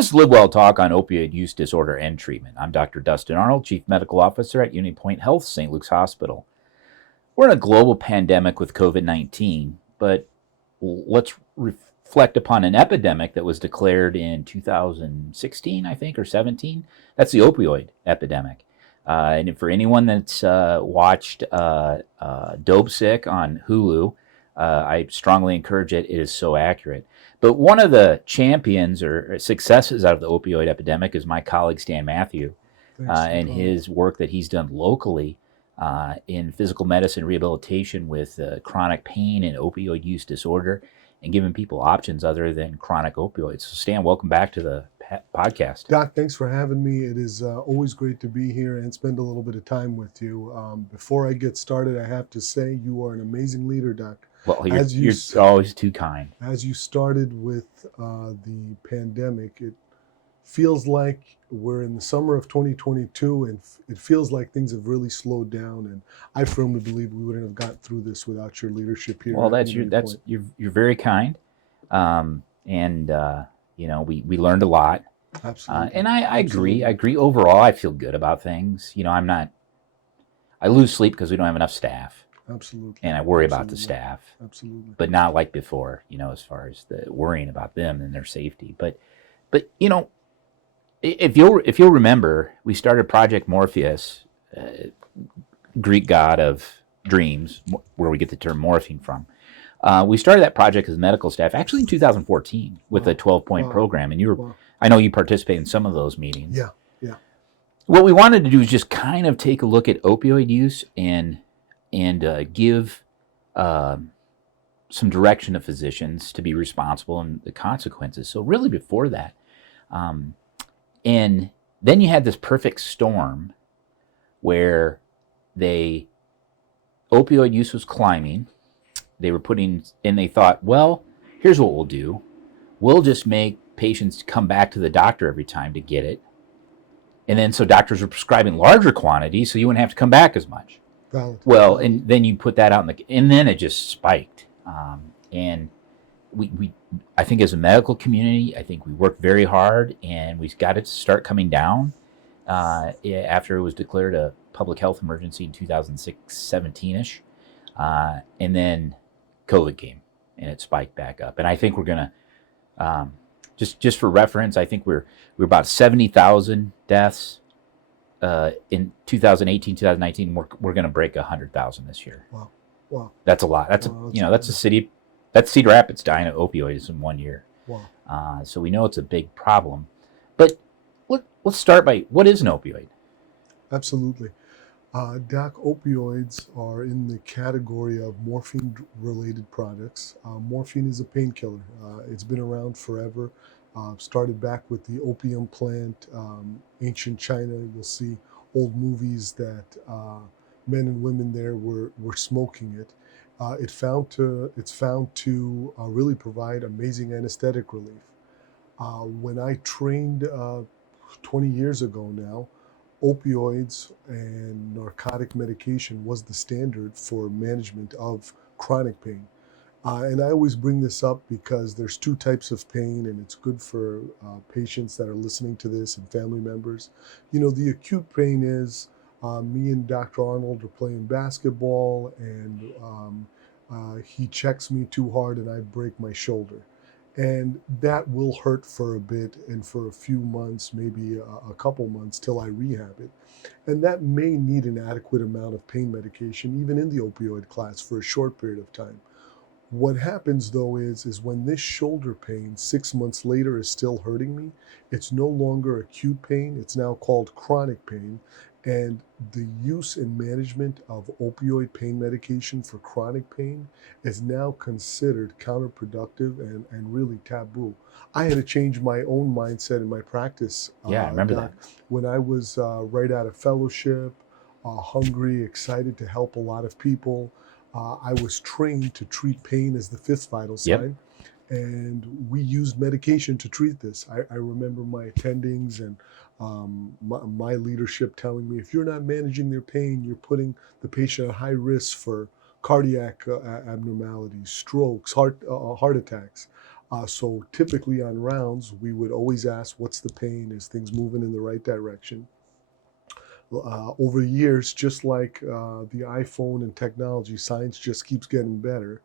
This is LiveWell Talk on opioid use disorder and treatment. I'm Dr. Dustin Arnold, Chief Medical Officer at UnityPoint Health, St. Luke's Hospital. We're in a global pandemic with COVID-19, but let's reflect upon an epidemic that was declared in 2016, I think, or 17. That's the opioid epidemic. And for anyone that's watched Dope Sick on Hulu, I strongly encourage it. It is so accurate. But one of the champions or successes out of the opioid epidemic is my colleague Stan Mathew and his work that he's done locally in physical medicine rehabilitation with chronic pain and opioid use disorder and giving people options other than chronic opioids. So Stan, welcome back to the podcast. Doc, thanks for having me. It is always great to be here and spend a little bit of time with you. Before I get started, I have to say you are an amazing leader, Doc. Well, you're always too kind. As you started with the pandemic, it feels like we're in the summer of 2022, and it feels like things have really slowed down. And I firmly believe we wouldn't have gotten through this without your leadership here. Well, you're very kind, and you know we learned a lot. Absolutely, and I agree. I agree overall. I feel good about things. You know, I lose sleep because we don't have enough staff. Absolutely. And I worry about the staff. Absolutely. But not like before, you know, as far as the worrying about them and their safety. But you know, if you'll remember, we started Project Morpheus, Greek god of dreams, where we get the term morphine from. We started that project as medical staff actually in 2014 with a 12-point program, and I know you participate in some of those meetings. Yeah. What we wanted to do is just kind of take a look at opioid use and give some direction to physicians to be responsible and the consequences. So really before that, and then you had this perfect storm where opioid use was climbing. They were and they thought, well, here's what we'll do. We'll just make patients come back to the doctor every time to get it. And then so doctors were prescribing larger quantities so you wouldn't have to come back as much. Well, and then you put that out and then it just spiked. And I think as a medical community, I think we worked very hard and we got it to start coming down after it was declared a public health emergency in 2017-ish. And then COVID came and it spiked back up. And I think we're going to, just for reference, I think we're about 70,000 deaths. In 2018, 2019, we're going to break 100,000 this year. Wow. That's a lot. That's a city. That's Cedar Rapids dying of opioids in 1 year. Wow. So we know it's a big problem. But let's start by, what is an opioid? Absolutely. Doc, opioids are in the category of morphine-related products. Morphine is a painkiller. It's been around forever. Started back with the opium plant, ancient China. You'll see old movies that men and women there were smoking it. It's found to really provide amazing anesthetic relief. When I trained 20 years ago now, opioids and narcotic medication was the standard for management of chronic pain. And I always bring this up because there's two types of pain, and it's good for patients that are listening to this and family members. You know, the acute pain is me and Dr. Arnold are playing basketball, and he checks me too hard and I break my shoulder. And that will hurt for a bit and for a few months, maybe a couple months till I rehab it. And that may need an adequate amount of pain medication, even in the opioid class, for a short period of time. What happens though is when this shoulder pain 6 months later is still hurting me, it's no longer acute pain, it's now called chronic pain. And the use and management of opioid pain medication for chronic pain is now considered counterproductive and really taboo. I had to change my own mindset in my practice. Yeah, I remember that. When I was right out of fellowship, hungry, excited to help a lot of people, I was trained to treat pain as the fifth vital sign. Yep. And we used medication to treat this. I remember my attendings and my leadership telling me, if you're not managing their pain, you're putting the patient at high risk for cardiac abnormalities, strokes, heart attacks. So typically on rounds, we would always ask, what's the pain? Is things moving in the right direction? Over the years, just like the iPhone and technology, science just keeps getting better.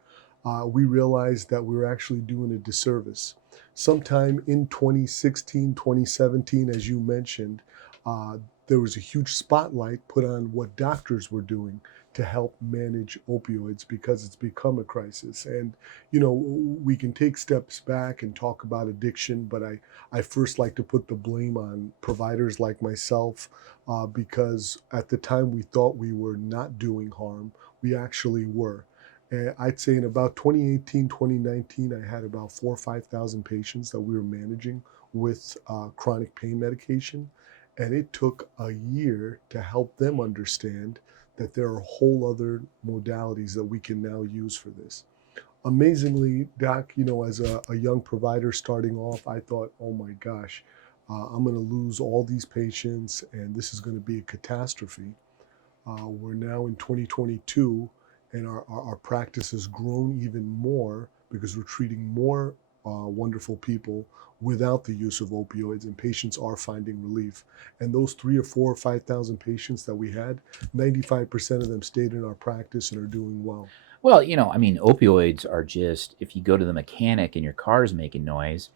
We realized that we were actually doing a disservice. Sometime in 2016, 2017, as you mentioned, uh, there was a huge spotlight put on what doctors were doing to help manage opioids because it's become a crisis. And, we can take steps back and talk about addiction, but I first like to put the blame on providers like myself, because at the time we thought we were not doing harm, we actually were. I'd say in about 2018, 2019, I had about 4,000 or 5,000 patients that we were managing with chronic pain medication. And it took a year to help them understand that there are whole other modalities that we can now use for this. Amazingly, Doc, as a young provider starting off, I thought, oh my gosh, I'm going to lose all these patients and this is going to be a catastrophe. We're now in 2022 and our practice has grown even more because we're treating more wonderful people without the use of opioids, and patients are finding relief. And those 3,000 or 4,000 or 5,000 patients that we had, 95% of them stayed in our practice and are doing well. Well, opioids are just, if you go to the mechanic and your car's making noise,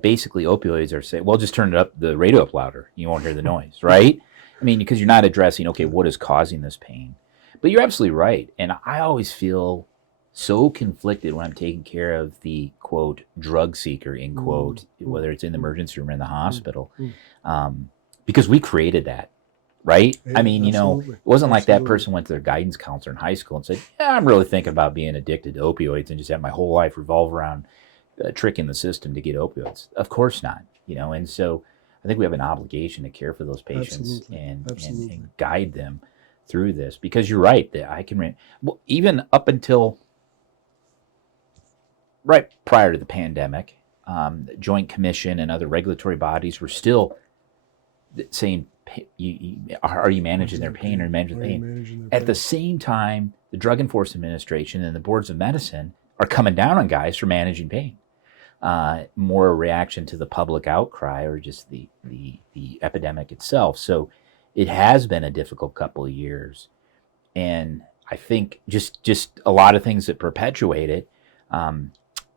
basically opioids are saying, well, just turn the radio up louder. You won't hear the noise, right? Because you're not addressing, okay, what is causing this pain? But you're absolutely right. And I always feel so conflicted when I'm taking care of the, quote, drug seeker, in quote, whether it's in the emergency room or in the hospital, because we created that, right? Yeah, it wasn't like that person went to their guidance counselor in high school and said, yeah, I'm really thinking about being addicted to opioids and just have my whole life revolve around tricking the system to get opioids. Of course not, and so I think we have an obligation to care for those patients and guide them through this, because you're right that even up until right prior to the pandemic, the Joint Commission and other regulatory bodies were still saying, are you managing their pain or managing the pain? At the same time, the Drug Enforcement Administration and the boards of medicine are coming down on guys for managing pain. More a reaction to the public outcry or just the epidemic itself. So it has been a difficult couple of years. And I think just a lot of things that perpetuate it.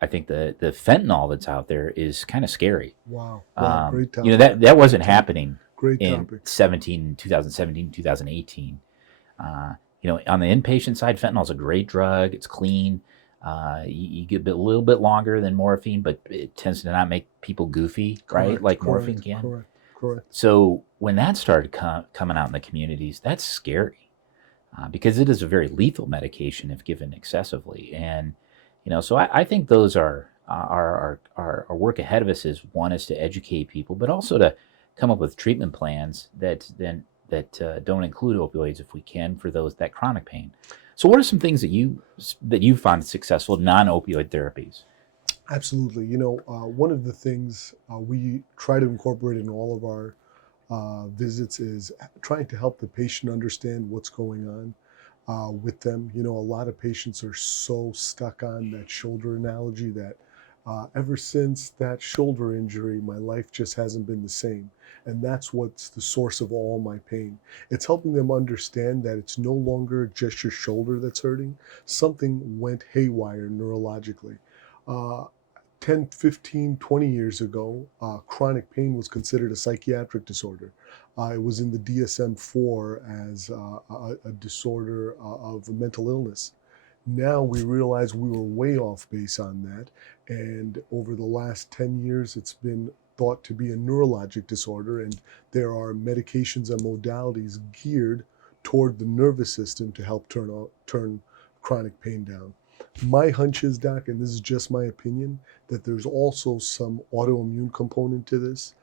I think the fentanyl that's out there is kind of scary. Wow. Great topic. That wasn't happening in 2017, 2018. On the inpatient side, fentanyl is a great drug. It's clean. You get a little bit longer than morphine, but it tends to not make people goofy, right? Like morphine can. Correct. So when that started coming out in the communities, that's scary, because it is a very lethal medication if given excessively. And so I think those are our work ahead of us. One is to educate people, but also to come up with treatment plans that don't include opioids if we can for that chronic pain. So what are some things that you found successful non-opioid therapies? Absolutely. One of the things we try to incorporate in all of our visits is trying to help the patient understand what's going on with them. A lot of patients are so stuck on that shoulder analogy that ever since that shoulder injury, my life just hasn't been the same. And that's what's the source of all my pain. It's helping them understand that it's no longer just your shoulder that's hurting. Something went haywire neurologically. 10, 15, 20 years ago, chronic pain was considered a psychiatric disorder. It was in the DSM-4 as a disorder of mental illness. Now we realize we were way off base on that. And over the last 10 years, it's been thought to be a neurologic disorder. And there are medications and modalities geared toward the nervous system to help turn chronic pain down. My hunch is, Doc, and this is just my opinion, that there's also some autoimmune component to this.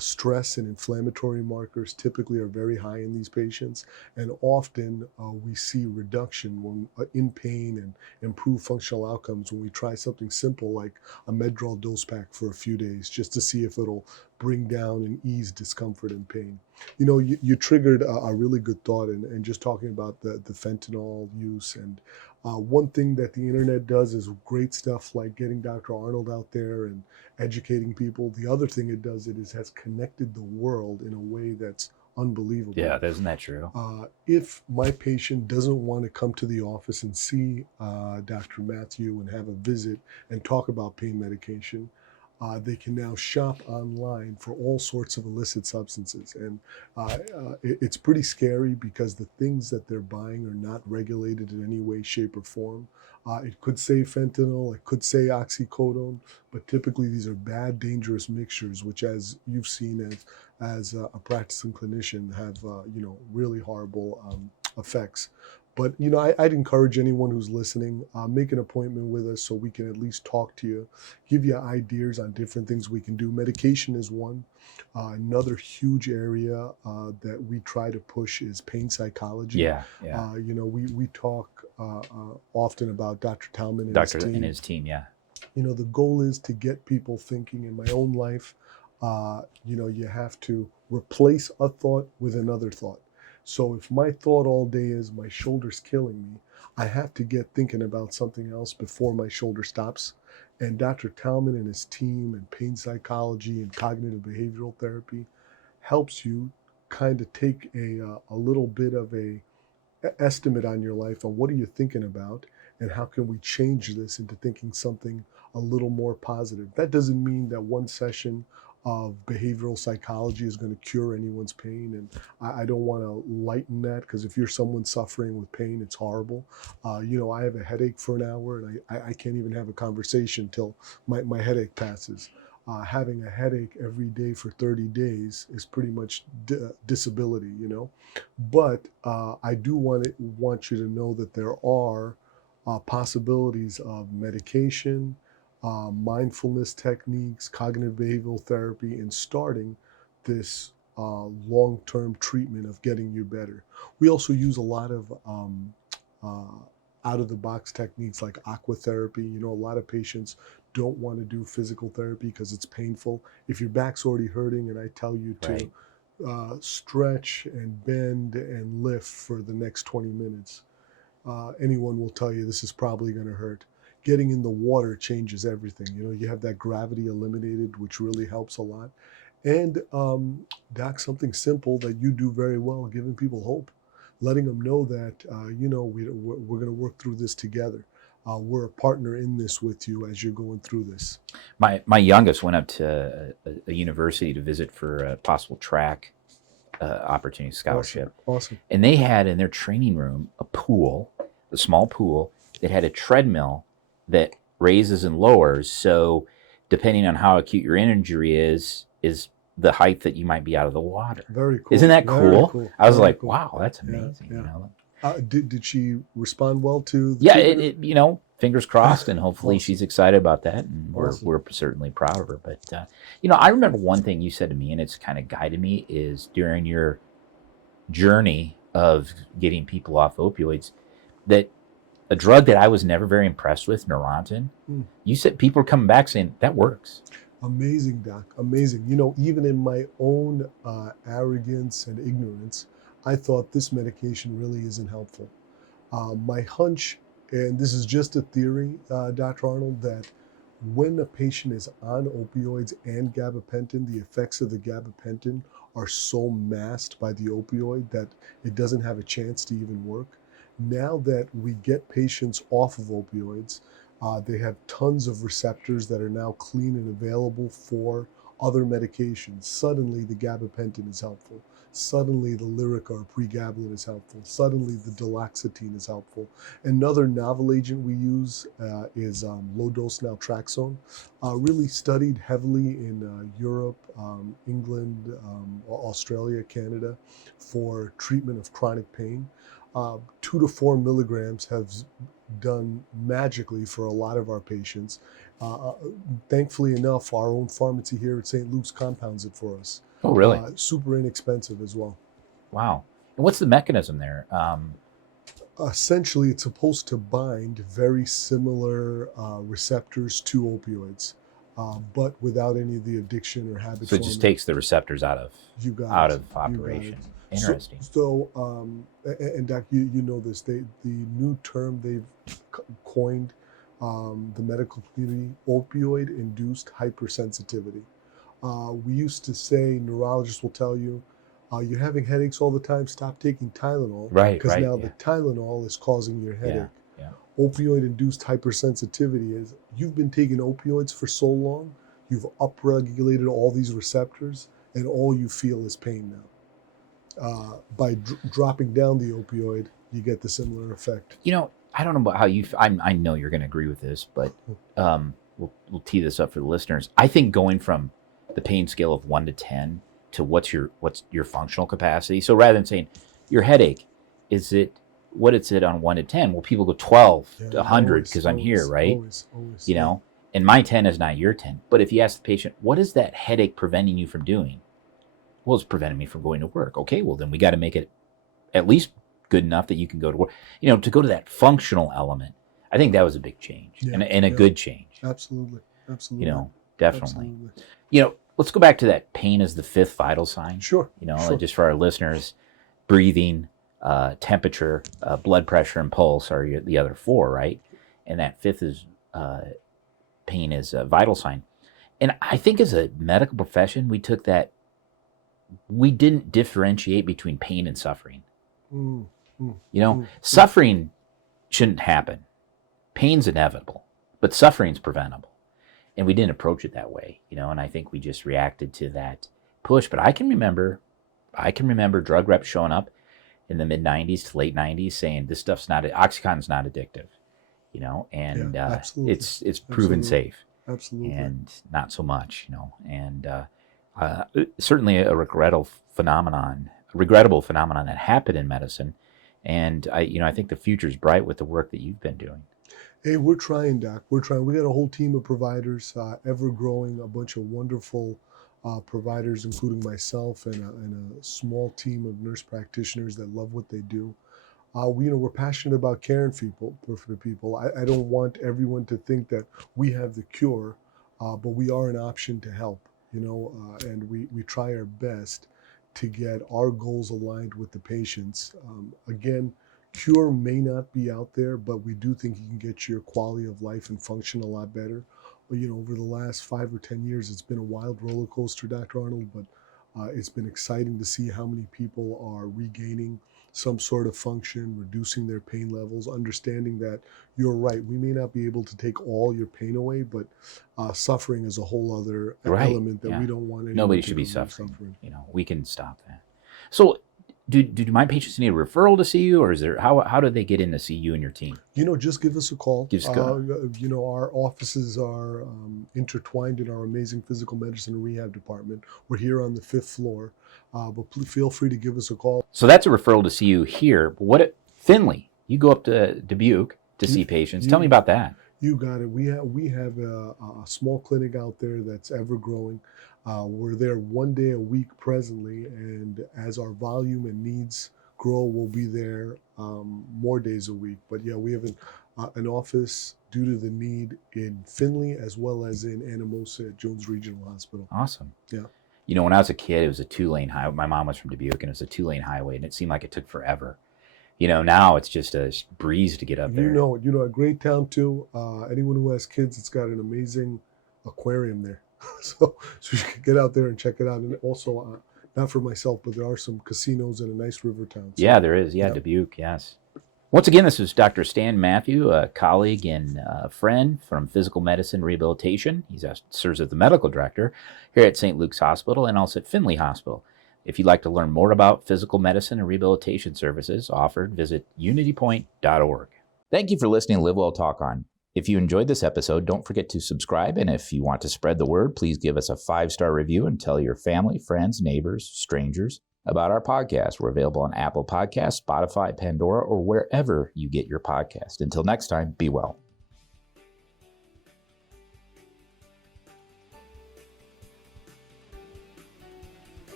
Stress and inflammatory markers typically are very high in these patients, and often we see reduction when in pain and improved functional outcomes when we try something simple like a Medrol dose pack for a few days just to see if it'll bring down and ease discomfort and pain. You triggered a really good thought, and just talking about the fentanyl use, and One thing that the internet does is great stuff like getting Dr. Arnold out there and educating people. The other thing it does is has connected the world in a way that's unbelievable. Yeah, isn't that true? If my patient doesn't want to come to the office and see Dr. Mathew and have a visit and talk about pain medication, they can now shop online for all sorts of illicit substances. And it's pretty scary because the things that they're buying are not regulated in any way, shape, or form. It could say fentanyl, it could say oxycodone, but typically these are bad, dangerous mixtures, which, as you've seen as a practicing clinician, have really horrible effects. But I'd encourage anyone who's listening, make an appointment with us so we can at least talk to you, give you ideas on different things we can do. Medication is one. Another huge area that we try to push is pain psychology. Yeah. We talk often about Dr. Talman and Doctor his team. and his team, yeah. The goal is to get people thinking. In my own life, you have to replace a thought with another thought. So if my thought all day is my shoulder's killing me, I have to get thinking about something else before my shoulder stops. And Dr. Talman and his team and pain psychology and cognitive behavioral therapy helps you kind of take a little bit of a estimate on your life on what are you thinking about and how can we change this into thinking something a little more positive. That doesn't mean that one session of behavioral psychology is going to cure anyone's pain, and I don't want to lighten that, because if you're someone suffering with pain, it's horrible. I have a headache for an hour and I can't even have a conversation till my headache passes. Having a headache every day for 30 days is pretty much disability, But I do want you to know that there are possibilities of medication, mindfulness techniques, cognitive behavioral therapy, and starting this long-term treatment of getting you better. We also use a lot of out-of-the-box techniques like aqua therapy. A lot of patients don't want to do physical therapy because it's painful. If your back's already hurting and I tell you to stretch and bend and lift for the next 20 minutes, anyone will tell you this is probably going to hurt. Getting in the water changes everything. You have that gravity eliminated, which really helps a lot. And Doc, something simple that you do very well, giving people hope, letting them know that, we're going to work through this together. We're a partner in this with you as you're going through this. My youngest went up to a university to visit for a possible track opportunity scholarship. Awesome. And they had in their training room a small pool that had a treadmill that raises and lowers. So depending on how acute your injury is the height that you might be out of the water. Very cool. Isn't that cool? Cool. I was Very like, cool. wow, that's amazing. Yeah. Did she respond well to the Yeah, fingers crossed, and hopefully Awesome. she's excited about that, and we're certainly proud of her. But I remember one thing you said to me, and it's kind of guided me, is during your journey of getting people off opioids, that a drug that I was never very impressed with, Neurontin, you said people are coming back saying that works. Amazing, Doc. Amazing. Even in my own arrogance and ignorance, I thought this medication really isn't helpful. My hunch, and this is just a theory, Dr. Arnold, that when a patient is on opioids and gabapentin, the effects of the gabapentin are so masked by the opioid that it doesn't have a chance to even work. Now that we get patients off of opioids, they have tons of receptors that are now clean and available for other medications. Suddenly the gabapentin is helpful. Suddenly the Lyrica or pregabalin is helpful. Suddenly the duloxetine is helpful. Another novel agent we use is low-dose naltrexone, really studied heavily in Europe, England, Australia, Canada, for treatment of chronic pain. 2 to 4 milligrams have done magically for a lot of our patients. Thankfully enough, our own pharmacy here at St. Luke's compounds it for us. Oh, really? Super inexpensive as well. Wow. And what's the mechanism there? Essentially, it's supposed to bind very similar receptors to opioids, but without any of the addiction or habit. So it just takes the receptors out of operation. Interesting. And Doc, you know this. The new term they've coined, the medical community, opioid induced hypersensitivity. We used to say, neurologists will tell you, you're having headaches all the time, stop taking Tylenol. Right, Because right, now yeah. the Tylenol is causing your headache. Yeah. Opioid induced hypersensitivity is you've been taking opioids for so long, you've upregulated all these receptors, and all you feel is pain now. By dropping down the opioid, you get the similar effect. You know, I don't know about how you. I know you're going to agree with this, but we'll tee this up for the listeners. I think going from the pain scale of 1 to 10 to what's your functional capacity. So rather than saying your headache, what is it on 1 to 10? Well, people go 12 to 100 because I'm here, right? Always, you know, and my 10 is not your 10. But if you ask the patient, what is that headache preventing you from doing? Well, it's preventing me from going to work. Okay, well, then we got to make it at least good enough that you can go to work. You know, to go to that functional element, I think that was a big change and a good change. Absolutely. You know, definitely. Absolutely. You know, let's go back to that pain as the fifth vital sign. Sure. You know, just for our listeners, breathing, temperature, blood pressure, and pulse are the other four, right? And that fifth is pain is a vital sign. And I think as a medical profession, we didn't differentiate between pain and suffering. Suffering shouldn't happen. Pain's inevitable, but suffering's preventable. And we didn't approach it that way, and I think we just reacted to that push. But I can remember drug reps showing up in the mid 90s to late 90s saying this stuff's Oxycontin's not addictive, and it's proven safe. Absolutely. And not so much, and certainly a regrettable phenomenon that happened in medicine. And I think the future's bright with the work that you've been doing. Hey, we're trying, Doc. We're trying. We got a whole team of providers, ever growing, a bunch of wonderful providers, including myself and a small team of nurse practitioners that love what they do. We're passionate about caring for people. I don't want everyone to think that we have the cure, but we are an option to help. And we try our best to get our goals aligned with the patients. Again, cure may not be out there, but we do think you can get your quality of life and function a lot better. Over the last 5 or 10 years, it's been a wild roller coaster, Dr. Arnold, but it's been exciting to see how many people are regaining some sort of function, reducing their pain levels, understanding that you're right. We may not be able to take all your pain away, but suffering is a whole other element that we don't want. Nobody should be suffering. We can stop that. So, do my patients need a referral to see you, or is there how do they get in to see you and your team? Just give us a call. Give us our offices are intertwined in our amazing physical medicine and rehab department. We're here on the 5th floor, but please feel free to give us a call. So that's a referral to see you here. But Finley, you go up to Dubuque to see patients. Tell me about that. You got it. We have a small clinic out there that's ever growing. We're there 1 day a week presently, and as our volume and needs grow, we'll be there more days a week. But yeah, we have an office due to the need in Findlay as well as in Anamosa at Jones Regional Hospital. Awesome. Yeah. When I was a kid, it was a 2-lane highway. My mom was from Dubuque, and it was a 2-lane highway, and it seemed like it took forever. Now it's just a breeze to get up there. A great town too. Anyone who has kids, it's got an amazing aquarium there. so you can get out there and check it out. And also, not for myself, but there are some casinos and a nice river town. So, yeah, there is. Yeah, Dubuque, yes. Once again, this is Dr. Stan Mathew, a colleague and friend from Physical Medicine Rehabilitation. He serves as the medical director here at St. Luke's Hospital and also at Findlay Hospital. If you'd like to learn more about physical medicine and rehabilitation services offered, visit unitypoint.org. Thank you for listening to LiveWell Talk On. If you enjoyed this episode, don't forget to subscribe. And if you want to spread the word, please give us a 5-star review and tell your family, friends, neighbors, strangers about our podcast. We're available on Apple Podcasts, Spotify, Pandora, or wherever you get your podcast. Until next time, be well.